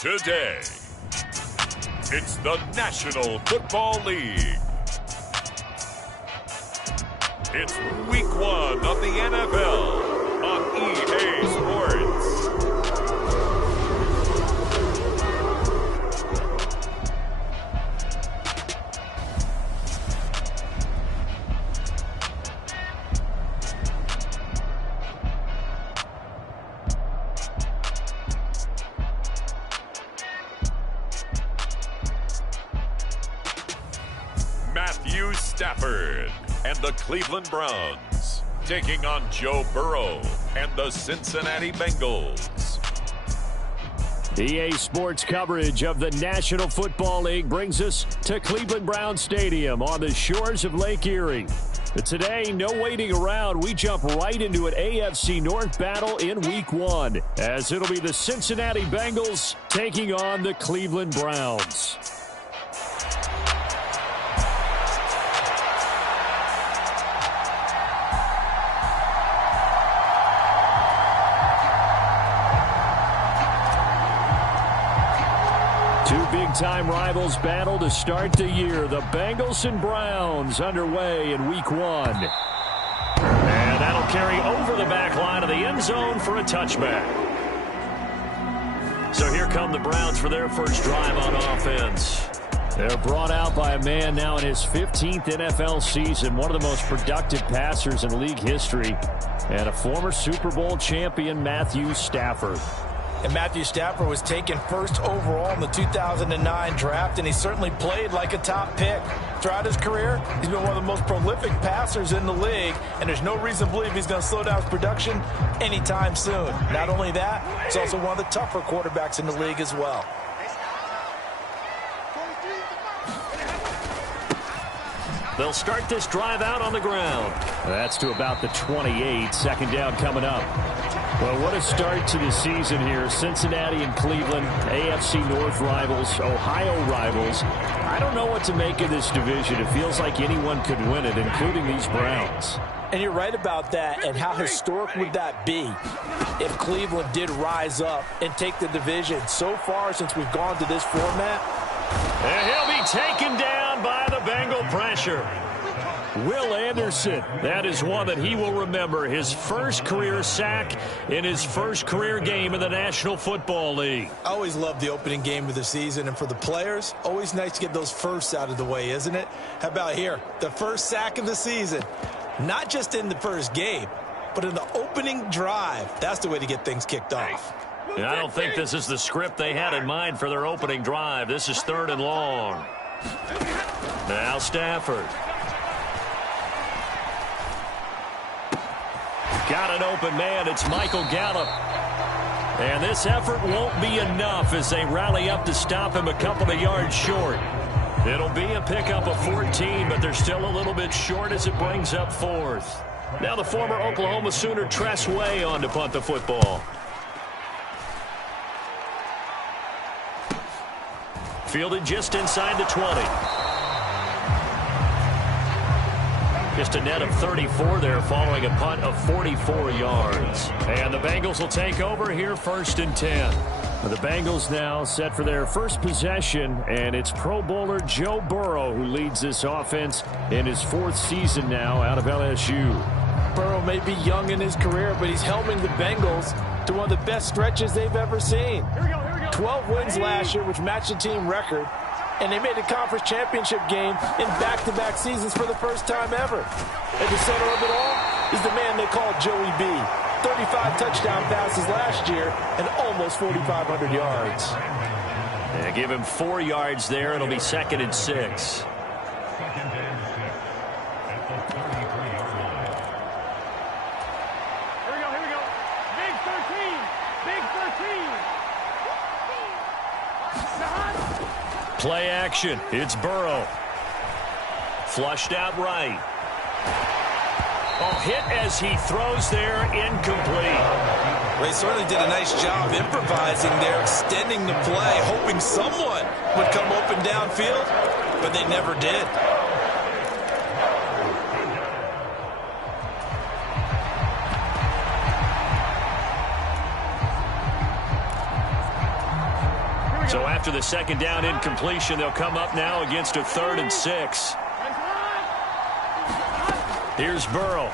Today, it's the National Football League. It's Week 1 of the NFL on EA Sports. Stafford and the Cleveland Browns taking on Joe Burrow and the Cincinnati Bengals. EA Sports coverage of the National Football League brings us to Cleveland Brown Stadium on the shores of Lake Erie. But today, no waiting around. We jump right into an AFC North battle in Week 1, as it'll be the Cincinnati Bengals taking on the Cleveland Browns. Two big-time rivals battle to start the year. The Bengals and Browns underway in Week 1. And that'll carry over the back line of the end zone for a touchback. So here come the Browns for their first drive on offense. They're brought out by a man now in his 15th NFL season, one of the most productive passers in league history, and a former Super Bowl champion, Matthew Stafford. And Matthew Stafford was taken first overall in the 2009 draft, and he certainly played like a top pick. Throughout his career, he's been one of the most prolific passers in the league, and there's no reason to believe he's going to slow down his production anytime soon. Not only that, he's also one of the tougher quarterbacks in the league as well. They'll start this drive out on the ground. That's to about the 28. Second down coming up. Well, what a start to the season here. Cincinnati and Cleveland, AFC North rivals, Ohio rivals. I don't know what to make of this division. It feels like anyone could win it, including these Browns. And you're right about that. And how historic would that be if Cleveland did rise up and take the division? So far, since we've gone to this format. And he'll be taken down by the Bengal pressure. Will Anderson, that is one that he will remember. His first career sack in his first career game in the National Football League. I always love the opening game of the season, and for the players, always nice to get those firsts out of the way, isn't it? How about here? The first sack of the season. Not just in the first game, but in the opening drive. That's the way to get things kicked off. And I don't think this is the script they had in mind for their opening drive. This is 3rd and long. Now Stafford. Got an open man. It's Michael Gallup. And this effort won't be enough as they rally up to stop him a couple of yards short. It'll be a pickup of 14, but they're still a little bit short as it brings up 4th. Now the former Oklahoma Sooner Tress Way on to punt the football. Fielded just inside the 20. Just a net of 34 there following a punt of 44 yards. And the Bengals will take over here 1st and 10. The Bengals now set for their first possession, and it's Pro Bowler Joe Burrow who leads this offense in his 4th season now out of LSU. Burrow may be young in his career, but he's helming the Bengals to one of the best stretches they've ever seen. 12 wins last year, which matched the team record. And they made a conference championship game in back-to-back seasons for the first time ever. At the center of it all is the man they call Joey B. 35 touchdown passes last year and almost 4,500 yards. Yeah, give him 4 yards there. It'll be 2nd and 6. Play action. It's Burrow. Flushed out right. hit as he throws there, incomplete. They certainly did a nice job improvising there, extending the play, hoping someone would come open downfield, but they never did. So after the second down incompletion, they'll come up now against a 3rd and 6. Here's Burrow.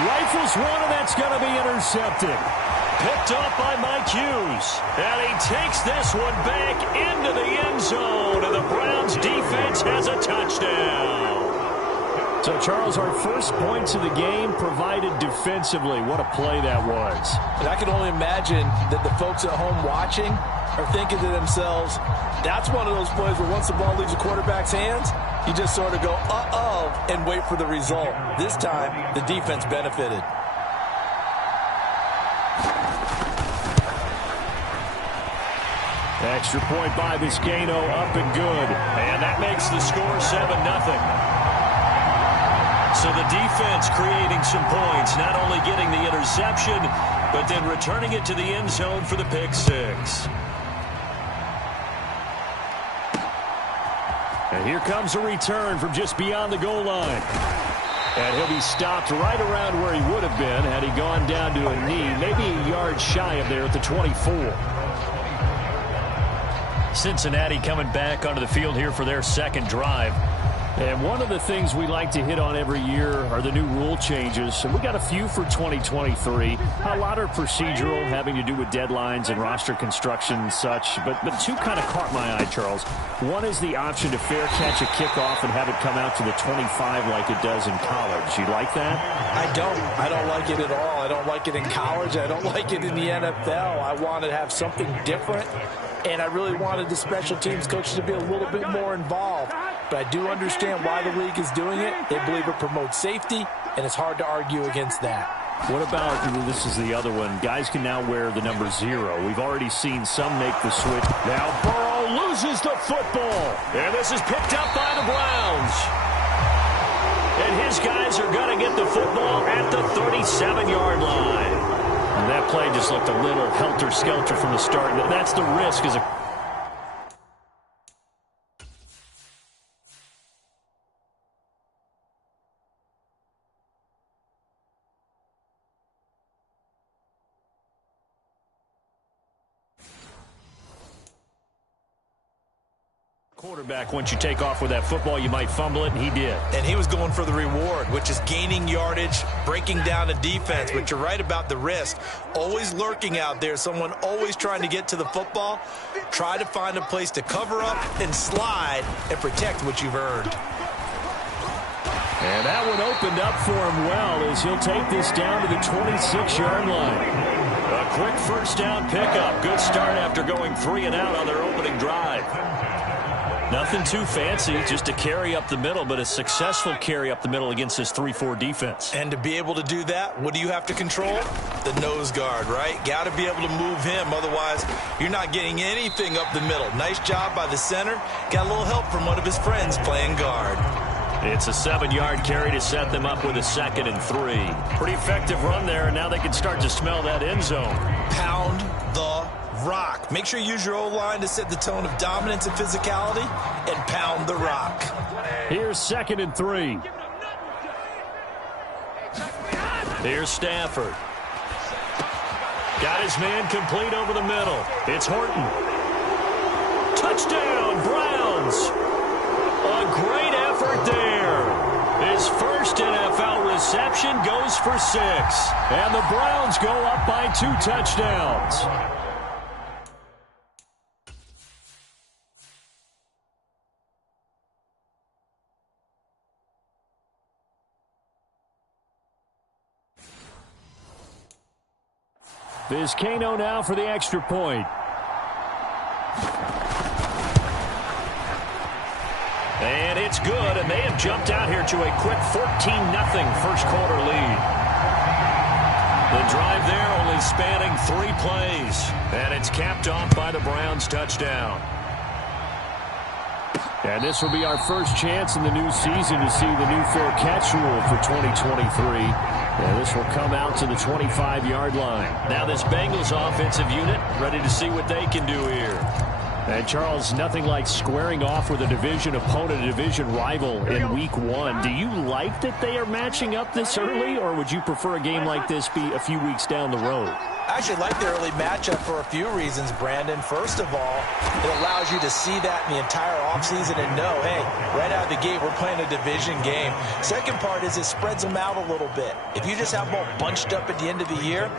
Rifles one, and that's going to be intercepted. Picked up by Mike Hughes. And he takes this one back into the end zone, and the Browns defense has a touchdown. So, Charles, our first points of the game provided defensively. What a play that was. And I can only imagine that the folks at home watching are thinking to themselves, that's one of those plays where once the ball leaves the quarterback's hands, you just sort of go, uh-oh, and wait for the result. This time, the defense benefited. Extra point by Vizcaino, up and good. And that makes the score 7-0. So the defense creating some points, not only getting the interception, but then returning it to the end zone for the pick 6. And here comes a return from just beyond the goal line. And he'll be stopped right around where he would have been had he gone down to a knee, maybe a yard shy of there at the 24. Cincinnati coming back onto the field here for their second drive. And one of the things we like to hit on every year are the new rule changes. And we got a few for 2023. A lot are procedural, having to do with deadlines and roster construction and such. But two kind of caught my eye, Charles. One is the option to fair catch a kickoff and have it come out to the 25 like it does in college. You like that? I don't like it at all. I don't like it in college. I don't like it in the NFL. I want to have something different. And I really wanted the special teams coaches to be a little bit more involved. But I do understand why the league is doing it. They believe it promotes safety, and it's hard to argue against that. What about, this is the other one, guys can now wear the number 0. We've already seen some make the switch. Now Burrow loses the football. And this is picked up by the Browns. And his guys are going to get the football at the 37-yard line. And that play just looked a little helter-skelter from the start. That's the risk as a quarterback. Once you take off with that football, you might fumble it, and he did. And he was going for the reward, which is gaining yardage, breaking down a defense. But you're right about the risk. Always lurking out there, someone always trying to get to the football. Try to find a place to cover up and slide and protect what you've earned. And that one opened up for him well as he'll take this down to the 26-yard line. A quick first down pickup. Good start after going 3 and out on their opening drive. Nothing too fancy, just a carry up the middle, but a successful carry up the middle against this 3-4 defense. And to be able to do that, what do you have to control? The nose guard, right? Got to be able to move him, otherwise you're not getting anything up the middle. Nice job by the center. Got a little help from one of his friends playing guard. It's a 7-yard carry to set them up with a 2nd and 3. Pretty effective run there, and now they can start to smell that end zone. Pound the rock. Make sure you use your O-line to set the tone of dominance and physicality, and pound the rock. Here's 2nd and 3. Here's Stafford. Got his man complete over the middle. It's Horton. Touchdown, Browns. A great effort there. His first NFL reception goes for 6. And the Browns go up by 2 touchdowns. Vizcaino now for the extra point. And it's good, and they have jumped out here to a quick 14-0 first quarter lead. The drive there only spanning 3 plays, and it's capped off by the Browns touchdown. And this will be our first chance in the new season to see the new fair catch rule for 2023. And this will come out to the 25-yard line. Now this Bengals offensive unit ready to see what they can do here. And Charles, nothing like squaring off with a division opponent, a division rival in week 1. Do you like that they are matching up this early, or would you prefer a game like this be a few weeks down the road? I actually like the early matchup for a few reasons, Brandon. First of all, it allows you to see that in the entire offseason and know, hey, right out of the gate, we're playing a division game. Second part is it spreads them out a little bit. If you just have them all bunched up at the end of the year,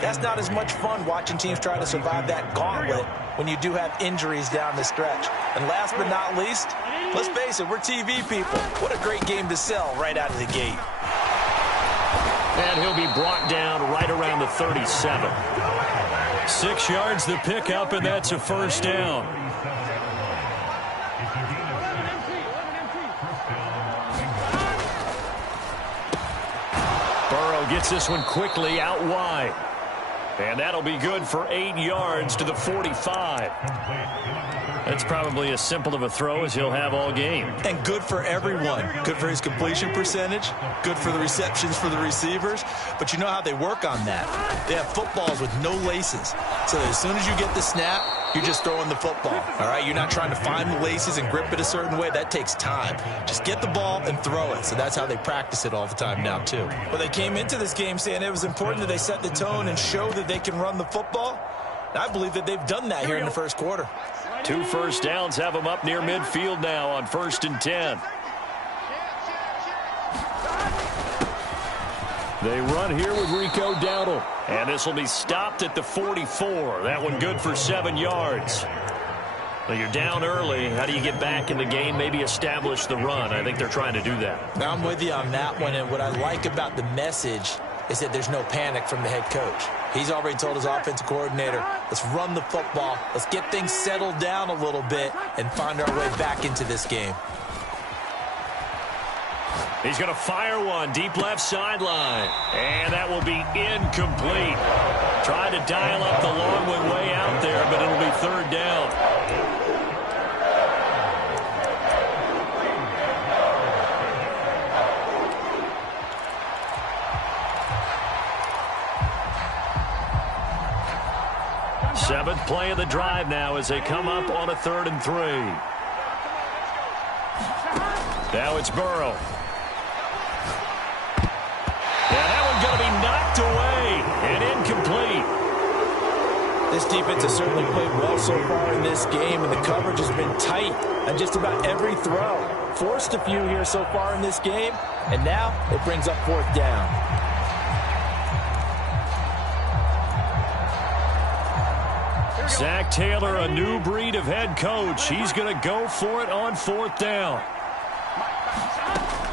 that's not as much fun watching teams try to survive that gauntlet when you do have injuries down the stretch. And last but not least, let's face it, we're TV people. What a great game to sell right out of the gate. And he'll be brought down right around the 37. 6 yards the pickup, and that's a first down. Burrow gets this one quickly out wide. And that'll be good for 8 yards to the 45. That's probably as simple of a throw as he'll have all game. And good for everyone. Good for his completion percentage. Good for the receptions for the receivers. But you know how they work on that. They have footballs with no laces. So as soon as you get the snap, you're just throwing the football. All right? You're not trying to find the laces and grip it a certain way. That takes time. Just get the ball and throw it. So that's how they practice it all the time now, too. Well, they came into this game saying it was important that they set the tone and show that they can run the football. And I believe that they've done that here in the first quarter. 2 first downs have them up near midfield now on 1st and 10. They run here with Rico Dowdle. And this will be stopped at the 44. That one good for 7 yards. Well, you're down early. How do you get back in the game? Maybe establish the run. I think they're trying to do that. Now, I'm with you on that one. And what I like about the message is that there's no panic from the head coach. He's already told his offensive coordinator, let's run the football. Let's get things settled down a little bit and find our way back into this game. He's going to fire one deep left sideline. And that will be incomplete. Tried to dial up the long one way out there, but it'll be 3rd down. Seventh play of the drive now as they come up on a 3rd and 3. Now it's Burrow. Yeah, that one's going to be knocked away and incomplete. This defense has certainly played well so far in this game, and the coverage has been tight on just about every throw. Forced a few here so far in this game, and now it brings up 4th down. Zach Taylor, a new breed of head coach. He's going to go for it on 4th down.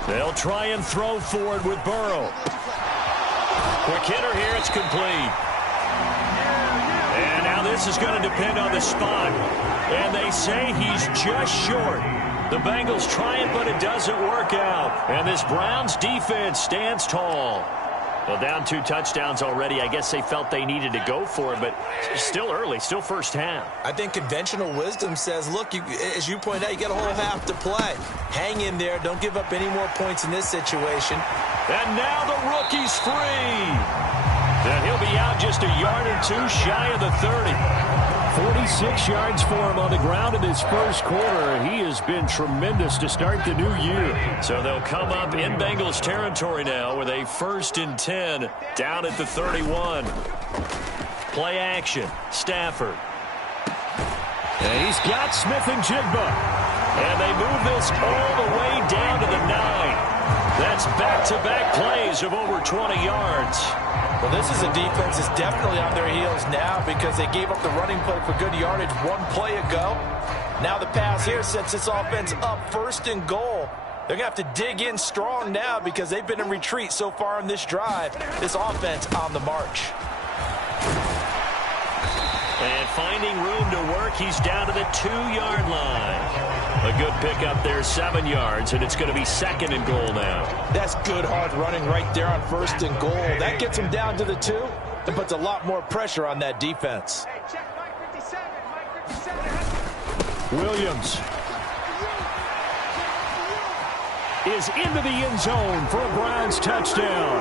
They'll try and throw for it with Burrow. Quick hitter here. It's complete. And now this is going to depend on the spot. And they say he's just short. The Bengals try it, but it doesn't work out. And this Browns defense stands tall. Well, down 2 touchdowns already. I guess they felt they needed to go for it, but still early, still first half. I think conventional wisdom says, look, as you point out, you got a whole half to play. Hang in there. Don't give up any more points in this situation. And now the rookie's free. And he'll be out just a yard or 2 shy of the 30. 46 yards for him on the ground in this first quarter. He has been tremendous to start the new year. So they'll come up in Bengals territory now with a 1st and 10 down at the 31. Play action. Stafford. And he's got Smith and Jigba. And they move this all the way down to the 9. That's back-to-back plays of over 20 yards. Well, this is a defense that's definitely on their heels now because they gave up the running play for good yardage 1 play ago. Now the pass here sets this offense up 1st and goal. They're going to have to dig in strong now because they've been in retreat so far in this drive. This offense on the march. And finding room to work, he's down to the 2-yard line. A good pickup there, 7 yards, and it's going to be 2nd and goal now. That's good hard running right there on 1st and goal. That gets him down to the 2 and puts a lot more pressure on that defense. Williams. is into the end zone for a Browns touchdown.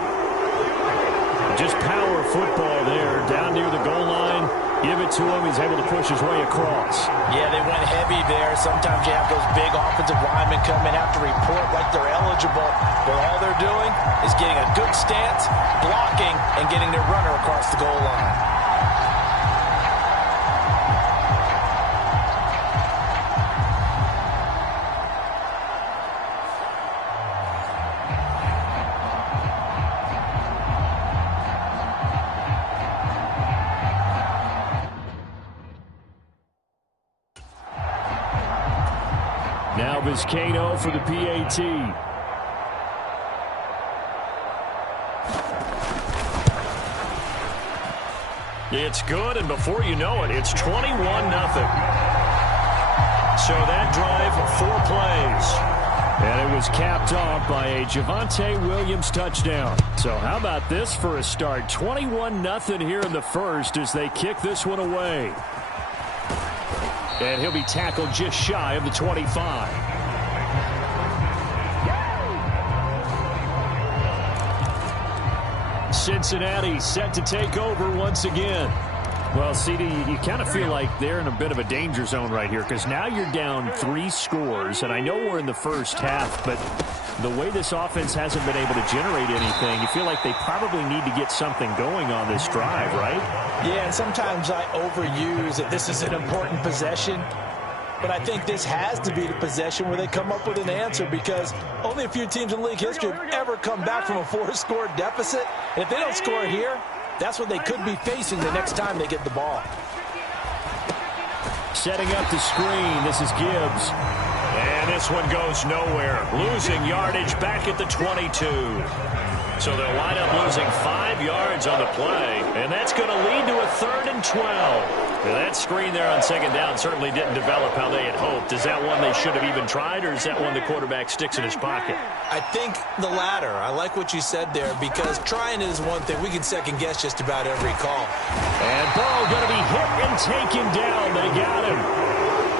Just power football there, down near the goal line. Give it to him. He's able to push his way across. Yeah, they went heavy there. Sometimes you have those big offensive linemen come in, have to report like they're eligible, but all they're doing is getting a good stance, blocking, and getting their runner across the goal line. Now Vizcaino for the PAT. It's good, and before you know it, it's 21-0. So that drive, 4 plays. And it was capped off by a Javonte Williams touchdown. So how about this for a start? 21-0 here in the first as they kick this one away. And he'll be tackled just shy of the 25. Cincinnati set to take over once again. Well, CD, you kind of feel like they're in a bit of a danger zone right here because now you're down 3 scores, and I know we're in the first half, but the way this offense hasn't been able to generate anything, you feel like they probably need to get something going on this drive, right? Yeah, and sometimes I overuse that this is an important possession, but I think this has to be the possession where they come up with an answer because only a few teams in league history have ever come back from a 4-score deficit. And if they don't score here, that's what they could be facing the next time they get the ball. Setting up the screen, this is Gibbs. And this one goes nowhere. Losing yardage back at the 22. So they'll wind up losing 5 yards on the play, and that's going to lead to a 3rd and 12. Now, that screen there on 2nd down certainly didn't develop how they had hoped. Is that one they should have even tried, or is that one the quarterback sticks in his pocket? I think the latter. I like what you said there because trying is one thing. We can second-guess just about every call. And Burrow going to be hit and taken down. They got him.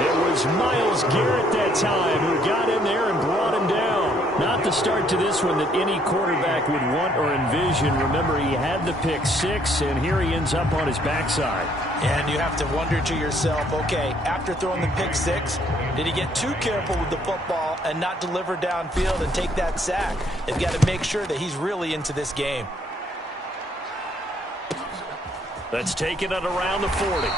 It was Myles Garrett that time who got in there and brought him down. Not the start to this one that any quarterback would want or envision. Remember, he had the pick 6, and here he ends up on his backside. And you have to wonder to yourself, okay, after throwing the pick 6, did he get too careful with the football and not deliver downfield and take that sack? They've got to make sure that he's really into this game. Let's take it at around the 40.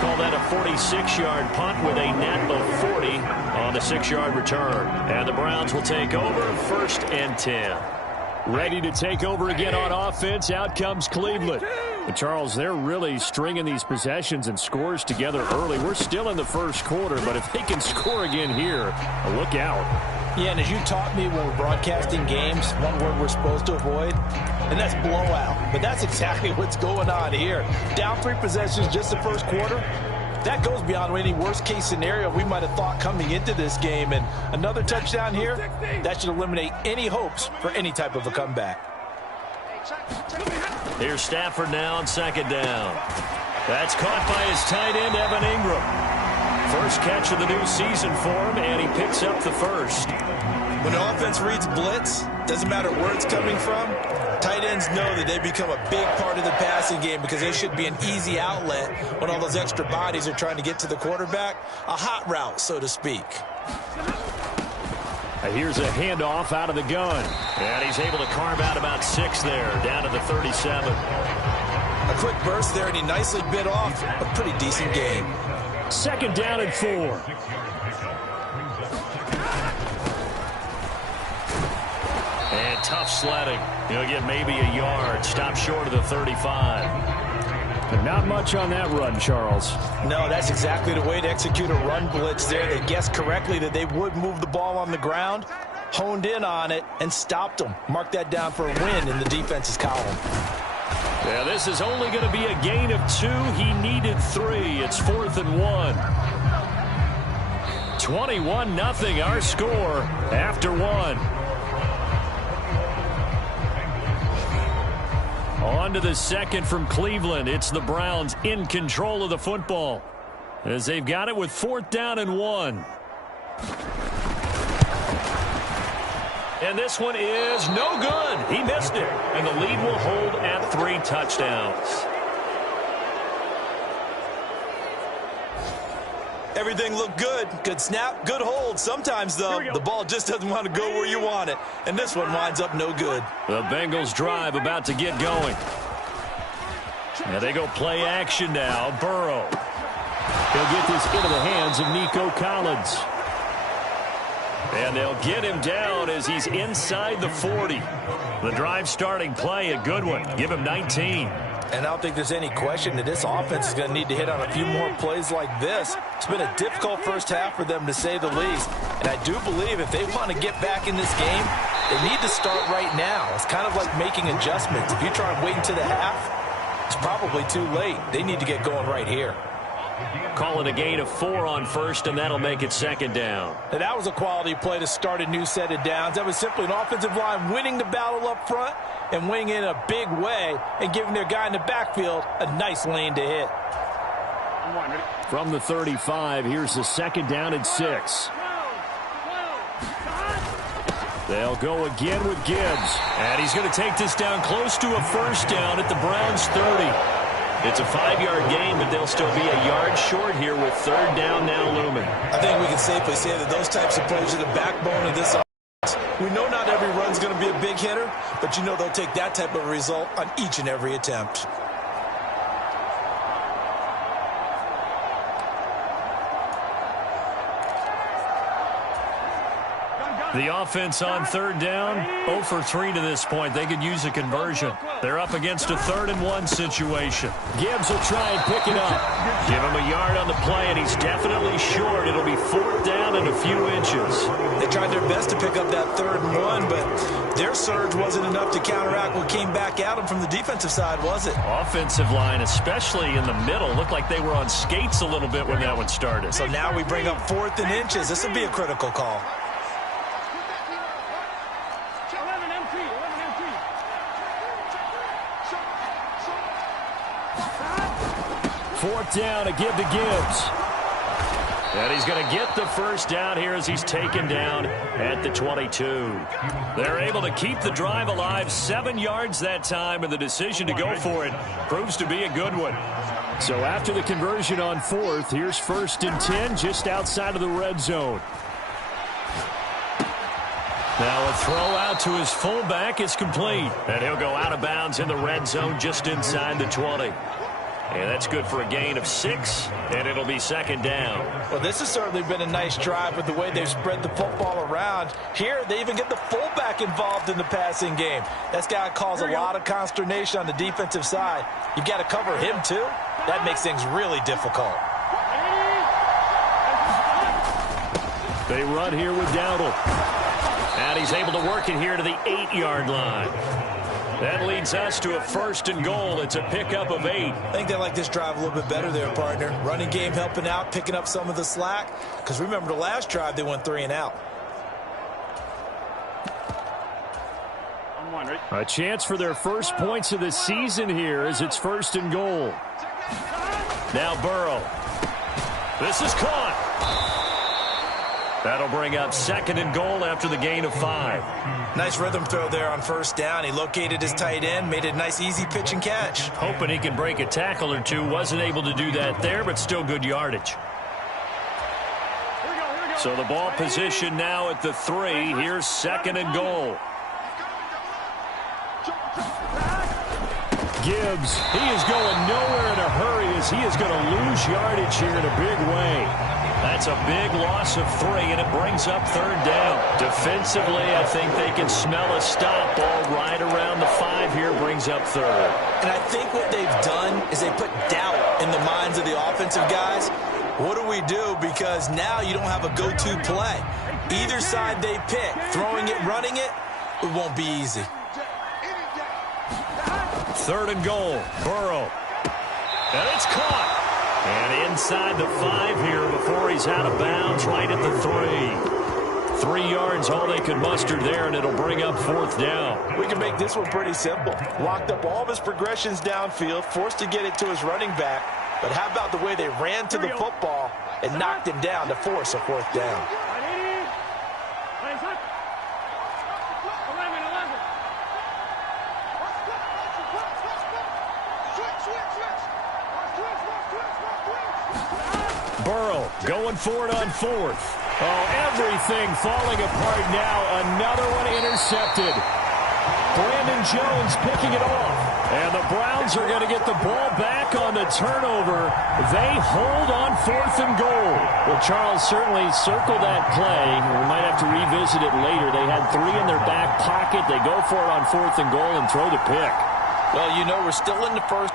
Call that a 46-yard punt with a net of 40 on the 6-yard return. And the Browns will take over 1st and 10. Ready to take over again on offense. Out comes Cleveland. But Charles, they're really stringing these possessions and scores together early. We're still in the first quarter, but if they can score again here, look out. Yeah, and as you taught me when we're broadcasting games, one word we're supposed to avoid, and that's blowout. But that's exactly what's going on here. Down 3 possessions just the first quarter. That goes beyond any worst-case scenario we might have thought coming into this game. And another touchdown here, that should eliminate any hopes for any type of a comeback. Here's Stafford now on 2nd down. That's caught by his tight end, Evan Ingram. First catch of the new season for him, and he picks up the first. When the offense reads blitz, doesn't matter where it's coming from, tight ends know that they become a big part of the passing game because they should be an easy outlet when all those extra bodies are trying to get to the quarterback. A hot route, so to speak. Here's a handoff out of the gun. And he's able to carve out about 6 there, down to the 37. A quick burst there, and he nicely bit off a pretty decent game. 2nd down and 4. And tough sledding. He'll get maybe a yard. Stop short of the 35. But not much on that run, Charles. No, that's exactly the way to execute a run blitz there. They guessed correctly that they would move the ball on the ground, honed in on it, and stopped them. Mark that down for a win in the defense's column. Yeah, this is only going to be a gain of 2. He needed 3. It's 4th and 1. 21-0 our score after 1. On to the 2nd from Cleveland. It's the Browns in control of the football as they've got it with 4th down and 1. And this one is no good. He missed it. And the lead will hold at 3 touchdowns. Everything looked good. Good snap, good hold. Sometimes, though, the ball just doesn't want to go where you want it. And this one winds up no good. The Bengals drive about to get going. And they go play action now. Burrow. He'll get this into the hands of Nico Collins. And they'll get him down as he's inside the 40. The drive starting play, a good one. Give him 19. And I don't think there's any question that this offense is going to need to hit on a few more plays like this. It's been a difficult first half for them, to say the least. And I do believe if they want to get back in this game, they need to start right now. It's kind of like making adjustments. If you try and wait until the half, it's probably too late. They need to get going right here. Call it a gain of 4 on first, and that'll make it second down. And that was a quality play to start a new set of downs. That was simply an offensive line winning the battle up front and winning in a big way and giving their guy in the backfield a nice lane to hit. From the 35, here's the second down and 6. They'll go again with Gibbs. And he's going to take this down close to a first down at the Browns' 30. It's a 5-yard gain, but they'll still be a yard short here with third down now looming. I think we can safely say that those types of plays are the backbone of this offense. We know not every run's going to be a big hitter, but you know they'll take that type of result on each and every attempt. The offense on third down, 0 for 3 to this point. They could use a conversion. They're up against a 3rd-and-1 situation. Gibbs will try and pick it up. Give him a yard on the play, and he's definitely short. It'll be 4th down and a few inches. They tried their best to pick up that 3rd-and-1, but their surge wasn't enough to counteract what came back at them from the defensive side, was it? Offensive line, especially in the middle, looked like they were on skates a little bit when that one started. So now we bring up 4th and inches. This will be a critical call. Fourth down, a give to Gibbs. And he's going to get the first down here as he's taken down at the 22. They're able to keep the drive alive, 7 yards that time, and the decision to go for it proves to be a good one. So after the conversion on 4th, here's 1st and 10 just outside of the red zone. Now a throw out to his fullback is complete. And he'll go out of bounds in the red zone just inside the 20. And that's good for a gain of 6, and it'll be second down. Well, this has certainly been a nice drive with the way they've spread the football around. Here, they even get the fullback involved in the passing game. That's got to cause a lot of consternation on the defensive side. You've got to cover him, too. That makes things really difficult. They run here with Dowdle. And he's able to work it here to the 8-yard line. That leads us to a 1st and goal. It's a pickup of 8. I think they like this drive a little bit better there, partner. Running game helping out, picking up some of the slack. Because remember the last drive, they went 3 and out. A chance for their first points of the season here as it's 1st and goal. Now Burrow. This is caught. That'll bring up 2nd and goal after the gain of 5. Nice rhythm throw there on 1st down. He located his tight end, made it a nice easy pitch and catch. Hoping he can break a tackle or two. Wasn't able to do that there, but still good yardage. So the ball position now at the 3. Here's 2nd and goal. Gibbs, he is going nowhere in a hurry as he is going to lose yardage here in a big way. That's a big loss of 3, and it brings up 3rd down. Defensively, I think they can smell a stop. Ball right around the 5 here brings up 3rd. And I think what they've done is they put doubt in the minds of the offensive guys. What do we do? Because now you don't have a go-to play. Either side they pick, throwing it, running it, it won't be easy. 3rd and goal. Burrow. And it's caught. And inside the 5 here before he's out of bounds, right at the 3. 3 yards, all they could muster there, and it'll bring up 4th down. We can make this one pretty simple. Locked up all of his progressions downfield, forced to get it to his running back. But how about the way they ran to the football and knocked him down to force a 4th down? Burrow going for it on fourth. Oh, everything falling apart now. Another one intercepted. Brandon Jones picking it off. And the Browns are going to get the ball back on the turnover. They hold on fourth and goal. Well, Charles, certainly circle that play. We might have to revisit it later. They had three in their back pocket. They go for it on fourth and goal and throw the pick. Well, you know, we're still in the first.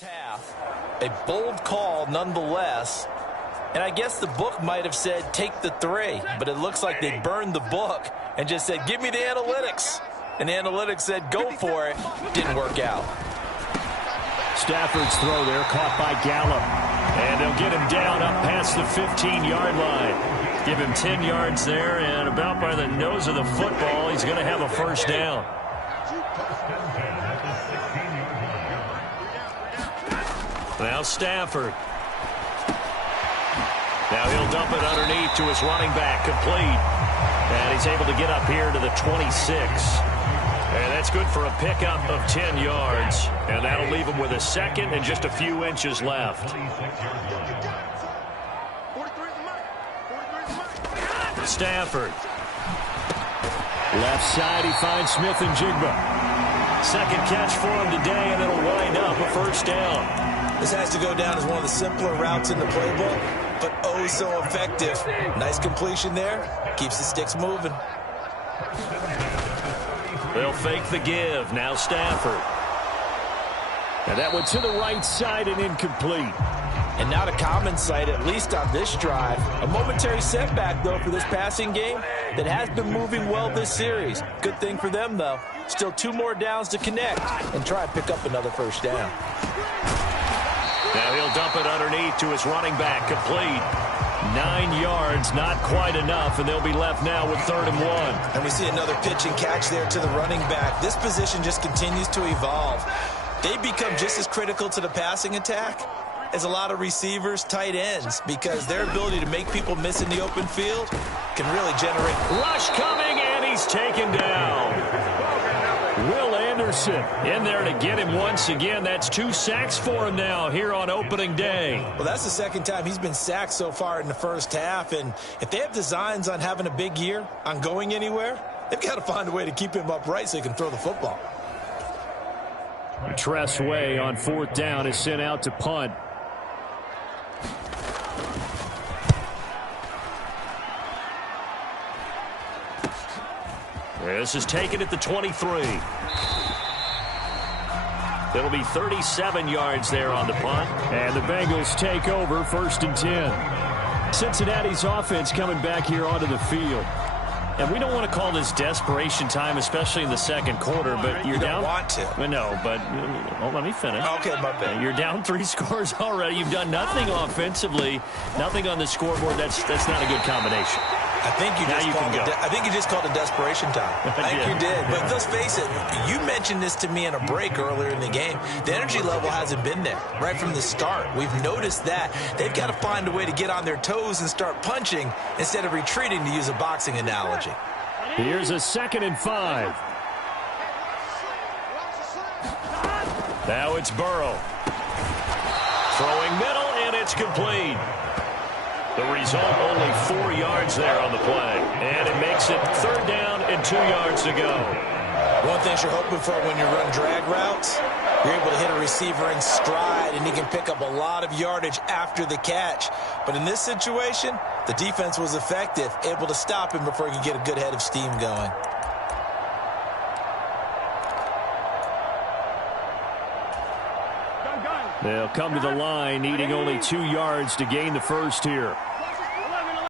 Half. A bold call nonetheless. And I guess the book might have said take the 3, but it looks like they burned the book and just said give me the analytics. And the analytics said go for it. Didn't work out. Stafford's throw there caught by Gallup. And they'll get him down up past the 15-yard line. Give him 10 yards there, and about by the nose of the football, he's going to have a first down. Now Stafford. Now he'll dump it underneath to his running back, complete. And he's able to get up here to the 26. And that's good for a pickup of 10 yards. And that'll leave him with a second and just a few inches left. Stafford. Left side, he finds Smith and Jigba. Second catch for him today, and it'll wind up a first down. This has to go down as one of the simpler routes in the playbook, but oh so effective. Nice completion there. Keeps the sticks moving. They'll fake the give. Now Stafford. And that went to the right side and incomplete. And not a common sight, at least on this drive. A momentary setback, though, for this passing game that has been moving well this series. Good thing for them, though. Still 2 more downs to connect and try and pick up another first down. Now he'll dump it underneath to his running back, complete. 9 yards, not quite enough, and they'll be left now with 3rd and 1. And we see another pitch and catch there to the running back. This position just continues to evolve. They become just as critical to the passing attack as a lot of receivers, tight ends, because their ability to make people miss in the open field can really generate. Rush coming, and he's taken down. Will Anderson in there to get him once again. That's 2 sacks for him now here on opening day. Well, that's the second time he's been sacked so far in the first half, and if they have designs on having a big year, on going anywhere, they've got to find a way to keep him upright so he can throw the football. Tress Way on 4th down is sent out to punt. This is taken at the 23. It'll be 37 yards there on the punt. And the Bengals take over 1st and 10. Cincinnati's offense coming back here onto the field. And we don't want to call this desperation time, especially in the second quarter, but you're down. You don't want to. No, but let me finish. Okay, my bad. You're down 3 scores already. You've done nothing offensively, nothing on the scoreboard. That's not a good combination. I think you just called it desperation time. I think you did. But let's face it, you mentioned this to me in a break earlier in the game. The energy level hasn't been there right from the start. We've noticed that. They've got to find a way to get on their toes and start punching instead of retreating, to use a boxing analogy. Here's a 2nd and 5. Now it's Burrow. Throwing middle, and it's complete. The result, only 4 yards there on the play. And it makes it 3rd down and 2 yards to go. One thing you're hoping for when you run drag routes, you're able to hit a receiver in stride, and he can pick up a lot of yardage after the catch. But in this situation, the defense was effective, able to stop him before he could get a good head of steam going. They'll come to the line, needing only 2 yards to gain the first here.